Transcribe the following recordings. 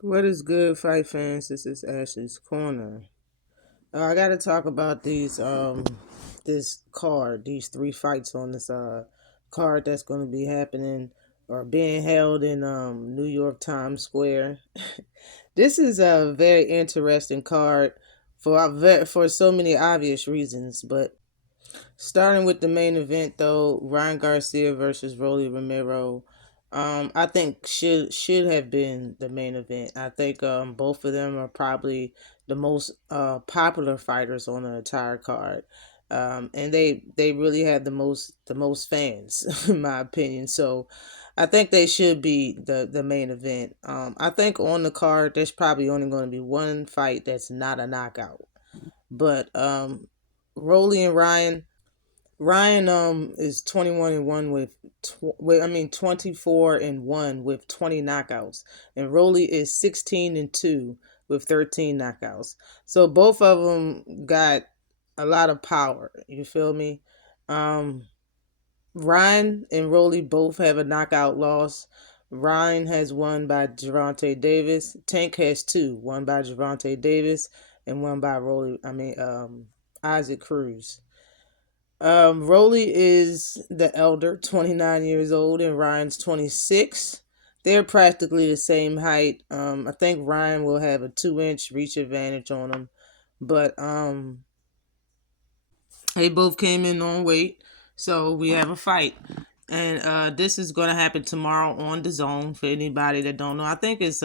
What is good, fight fans? This is Ashley's Corner. I got to talk about this card, these three fights on this card that's going to be happening or being held in New York Times Square. This is a very interesting card for so many obvious reasons, but starting with the main event, though, Ryan Garcia versus Rolly Romero, I think should have been the main event. I think both of them are probably the most popular fighters on the entire card, and they really have the most fans, in my opinion. So, I think they should be the main event. I think on the card there's probably only going to be one fight that's not a knockout, but Rolly and Ryan is 21-1 with 24-1 with 20 knockouts, and Rolly is 16-2 with 13 knockouts. So both of them got a lot of power. You feel me? Um, Ryan and Rolly both have a knockout loss. Ryan has won by Gervonta Davis. Tank has two, one by Gervonta Davis and one by Isaac Cruz. Rolly is the elder, 29 years old, and Ryan's 26. They're practically the same height. I think Ryan will have a 2-inch reach advantage on him, but they both came in on weight, so we have a fight. And this is going to happen tomorrow on Dazn. For anybody that don't know, I think it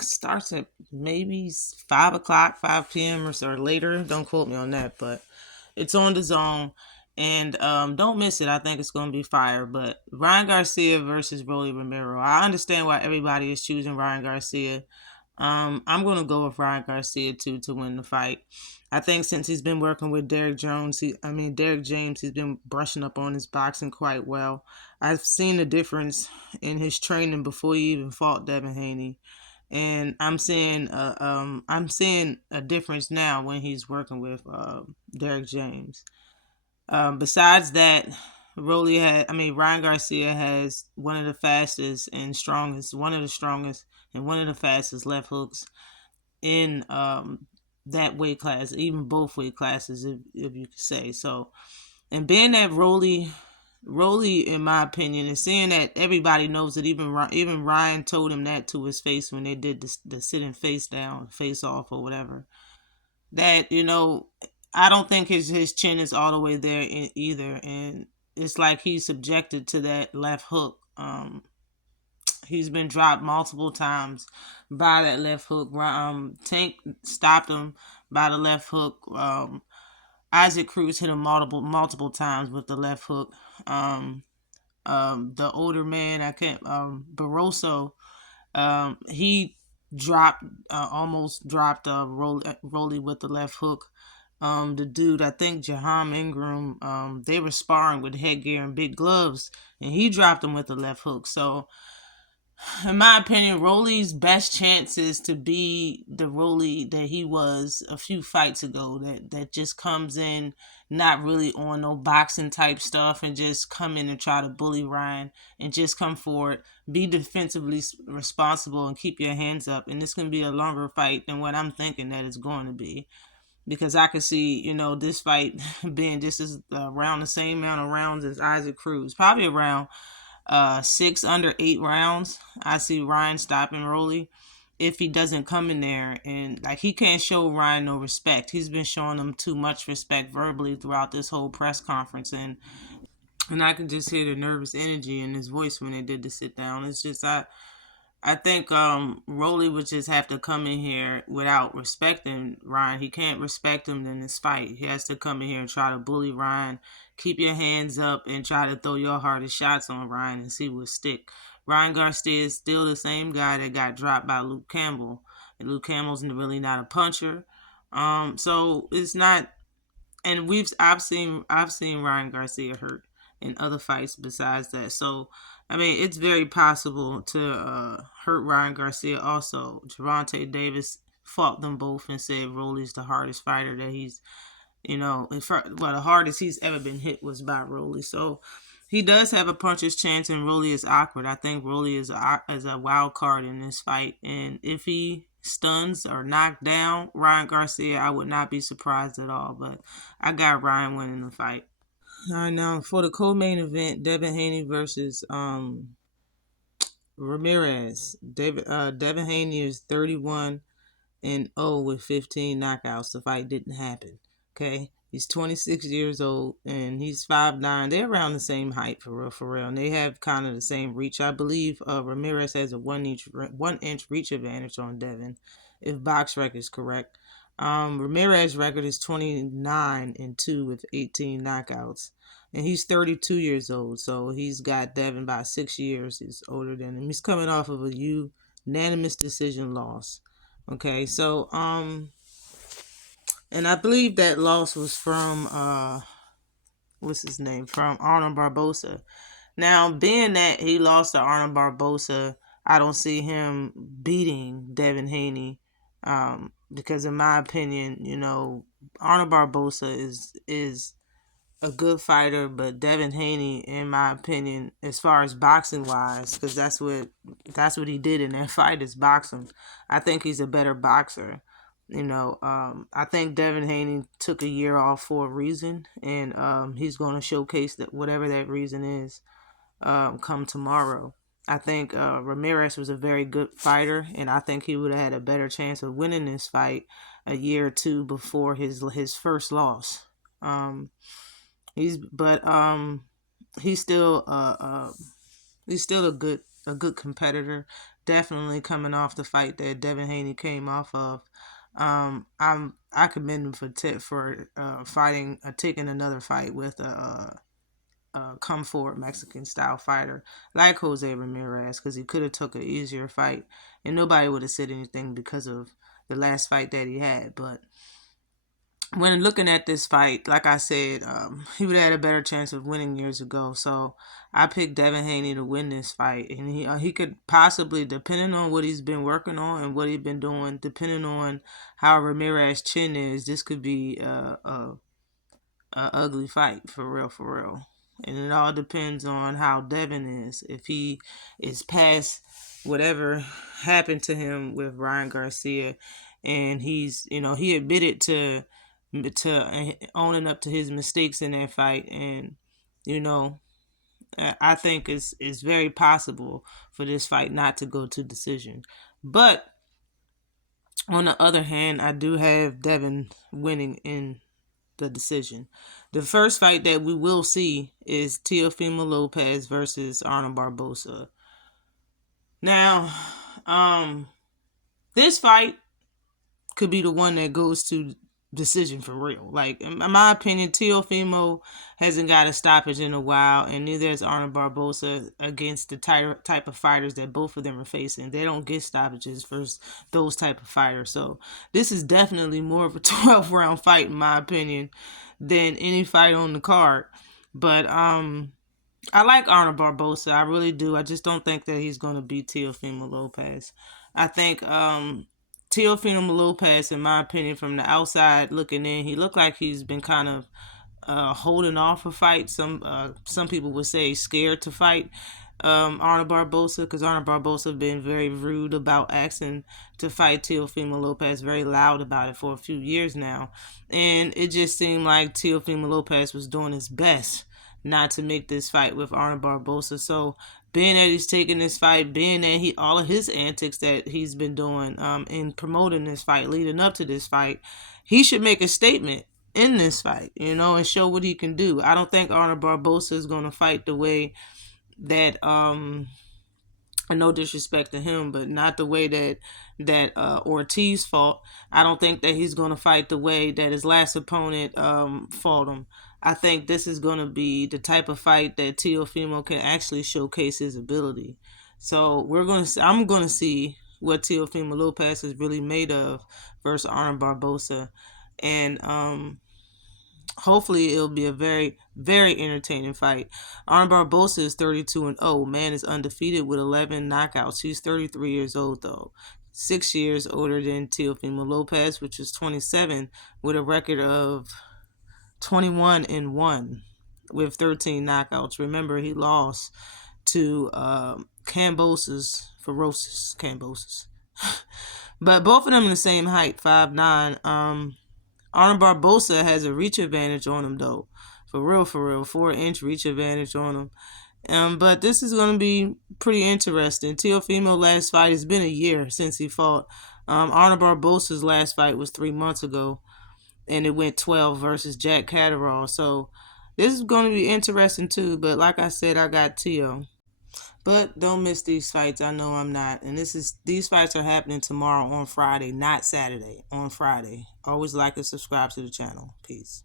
starts at maybe 5 o'clock, 5 p.m. or later. Don't quote me on that, but it's on Dazn. And don't miss it. I think it's going to be fire. But Ryan Garcia versus Rolly Romero. I understand why everybody is choosing Ryan Garcia. I'm going to go with Ryan Garcia too to win the fight. I think since he's been working with Derek James, he's been brushing up on his boxing quite well. I've seen the difference in his training before he even fought Devin Haney, and I'm seeing a difference now when he's working with Derek James. Besides that, Ryan Garcia has one of the strongest, and one of the fastest left hooks in that weight class, even both weight classes, if you could say so. And being that Rolly, in my opinion, and seeing that everybody knows that even Ryan told him that to his face when they did the sitting face down, face off, or whatever. That I don't think his chin is all the way there either, and it's like he's subjected to that left hook. He's been dropped multiple times by that left hook. Tank stopped him by the left hook. Isaac Cruz hit him multiple times with the left hook. The older man, I can't. Barroso, he almost dropped Rolly with the left hook. The dude, I think Jaham Ingram, they were sparring with headgear and big gloves, and he dropped him with the left hook. So in my opinion, Rolly's best chance is to be the Rolly that he was a few fights ago. That just comes in not really on no boxing type stuff and just come in and try to bully Ryan and just come forward, be defensively responsible and keep your hands up. And this can be a longer fight than what I'm thinking that it's going to be, because I could see this fight being just as around the same amount of rounds as Isaac Cruz, probably around 6 under 8 rounds. I see Ryan stopping Rolly if he doesn't come in there, and like, he can't show Ryan no respect. He's been showing him too much respect verbally throughout this whole press conference, and I can just hear the nervous energy in his voice when they did the sit down. It's just I think Rolly would just have to come in here without respecting Ryan. He can't respect him in this fight. He has to come in here and try to bully Ryan, keep your hands up, and try to throw your hardest shots on Ryan and see what stick. Ryan Garcia is still the same guy that got dropped by Luke Campbell, and Luke Campbell's really not a puncher. So it's not. And I've seen Ryan Garcia hurt in other fights besides that. So it's very possible to hurt Ryan Garcia. Also, Gervonta Davis fought them both and said Rolly's the hardest fighter that he's, the hardest he's ever been hit was by Rolly. So He does have a puncher's chance, and Rolly is awkward. I think Rolly is a wild card in this fight, and if he stuns or knocked down Ryan Garcia, I would not be surprised at all. But I got Ryan winning the fight. All right, now for the co-main event, Devin Haney versus Ramirez. Devin Haney is 31-0 with 15 knockouts. The fight didn't happen. Okay, he's 26 years old and he's 5'9". They're around the same height for real, for real. And they have kind of the same reach. I believe Ramirez has a 1 inch reach advantage on Devin, if box rec is correct. Ramirez's record is 29-2 with 18 knockouts. And he's 32 years old, so he's got Devin by 6 years. He's older than him. He's coming off of a unanimous decision loss. Okay, so and I believe that loss was from what's his name? From Arnold Barboza. Now, being that he lost to Arnold Barboza, I don't see him beating Devin Haney. Because in my opinion, Arnold Barboza is a good fighter, but Devin Haney, in my opinion, as far as boxing wise, because that's what he did in that fight is boxing. I think he's a better boxer. I think Devin Haney took a year off for a reason, and he's going to showcase that whatever that reason is, come tomorrow. I think Ramirez was a very good fighter, and I think he would have had a better chance of winning this fight a year or two before his first loss. He's still a good competitor. Definitely coming off the fight that Devin Haney came off of. I commend him for fighting, taking another fight with a come forward Mexican style fighter like Jose Ramirez, because he could have took an easier fight and nobody would have said anything because of the last fight that he had. But when looking at this fight, like I said, he would have had a better chance of winning years ago. So I picked Devin Haney to win this fight, and he could possibly, depending on what he's been working on and what he's been doing, depending on how Ramirez's chin is, this could be a ugly fight for real, for real. And it all depends on how Devin is. If he is past whatever happened to him with Ryan Garcia, and he admitted to owning up to his mistakes in that fight, and I think it's very possible for this fight not to go to decision. But on the other hand, I do have Devin winning in the decision. The first fight that we will see is Teofimo Lopez versus Arnold Barboza. Now, this fight could be the one that goes to decision for real. Like, in my opinion, Teofimo hasn't got a stoppage in a while, and neither has Arnold Barboza against the type of fighters that both of them are facing. They don't get stoppages for those type of fighters. So this is definitely more of a 12-round fight, in my opinion, than any fight on the card. But I like Arnold Barboza. I really do. I just don't think that he's going to beat Teofimo Lopez. I think Teofimo Lopez, in my opinion, from the outside looking in, he looked like he's been kind of holding off a fight. Some people would say scared to fight Arnold Barboza, because Arnold Barboza been very rude about asking to fight Teofimo Lopez, very loud about it for a few years now. And it just seemed like Teofimo Lopez was doing his best not to make this fight with Arnold Barboza. So being that he's taking this fight, being that all of his antics that he's been doing in promoting this fight, leading up to this fight, he should make a statement in this fight, and show what he can do. I don't think Arnold Barboza is going to fight the way that no disrespect to him, but not the way that Ortiz fought. I don't think that he's going to fight the way that his last opponent fought him. I think this is going to be the type of fight that Teofimo can actually showcase his ability. So I'm going to see what Teofimo Lopez is really made of versus Arnold Barboza, and hopefully it'll be a very, very entertaining fight. Arnold Barboza is 32-0. Man is undefeated with 11 knockouts. He's 33 years old though. 6 years older than Teofimo Lopez, which is 27, with a record of 21-1. with 13 knockouts. Remember, he lost to Kambosos. But both of them in the same height, 5'9". Arnold Barbosa has a reach advantage on him, though. For real, 4-inch reach advantage on him. But this is going to be pretty interesting. Teofimo last fight, it's been a year since he fought. Arnold Barbosa's last fight was 3 months ago, and it went 12 versus Jack Catterall. So this is going to be interesting too. But like I said, I got Teo. But don't miss these fights. I know I'm not. And these fights are happening tomorrow on Friday, not Saturday. On Friday. Always like and subscribe to the channel. Peace.